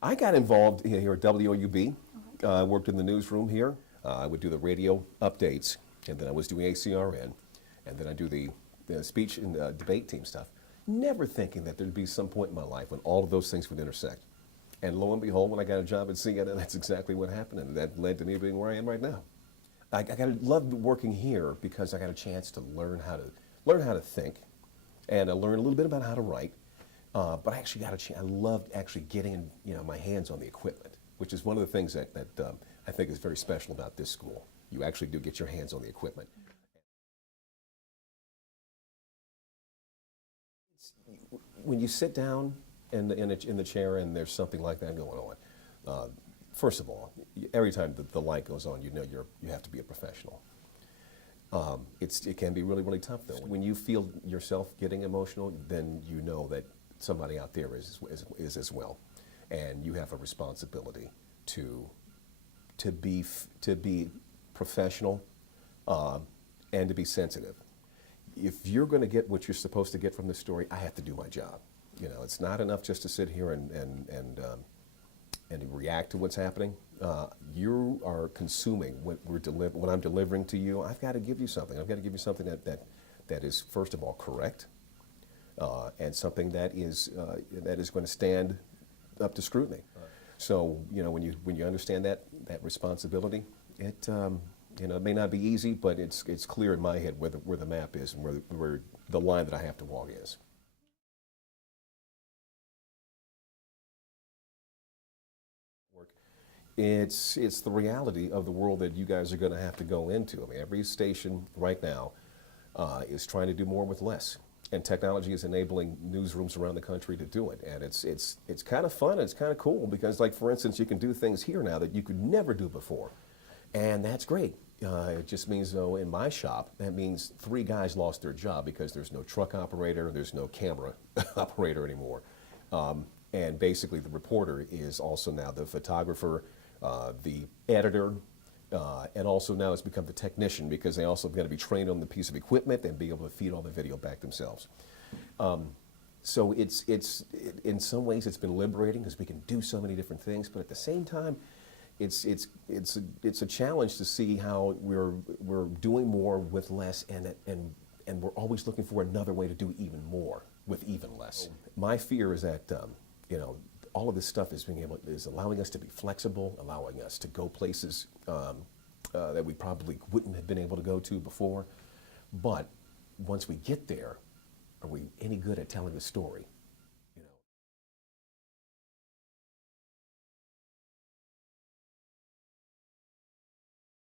I got involved here at WOUB. I worked in the newsroom here. I would do the radio updates, and then I was doing ACRN, and then I do the speech and debate team stuff. Never thinking that there'd be some point in my life when all of those things would intersect. And lo and behold, when I got a job at CNN, that's exactly what happened, and that led to me being where I am right now. I love working here because I got a chance to learn how to think, and I learned a little bit about how to write. But I actually got a chance. I loved actually getting my hands on the equipment, which is one of the things that I think is very special about this school. You actually do get your hands on the equipment. When you sit down in the chair and there's something like that going on, first of all, every time the light goes on, you know you have to be a professional. It can be really, really tough, though. When you feel yourself getting emotional, then you know that somebody out there is as well, and you have a responsibility to be professional and to be sensitive. If you're going to get what you're supposed to get from the story, I have to do my job. It's not enough just to sit here and react to what's happening. You are consuming what I'm delivering to you. I've got to give you something. I've got to give you something that is, first of all, correct, and something that is going to stand up to scrutiny. So when you understand that responsibility, it may not be easy, but it's clear in my head where the map is and where the line that I have to walk is. It's the reality of the world that you guys are going to have to go into. I mean, every station right now is trying to do more with less, and technology is enabling newsrooms around the country to do it. And it's kind of fun. It's kind of cool because, like, for instance, you can do things here now that you could never do before, and that's great. It just means, though, in my shop, that means 3 guys lost their job because there's no truck operator, there's no camera operator anymore, and basically the reporter is also now the photographer, the editor, and also now it's become the technician because they also got to be trained on the piece of equipment and be able to feed all the video back themselves. So it's in some ways it's been liberating because we can do so many different things, but at the same time, it's a challenge to see how we're doing more with less, and we're always looking for another way to do even more with even less. My fear is that all of this stuff is allowing us to be flexible, allowing us to go places that we probably wouldn't have been able to go to before. But once we get there, are we any good at telling the story?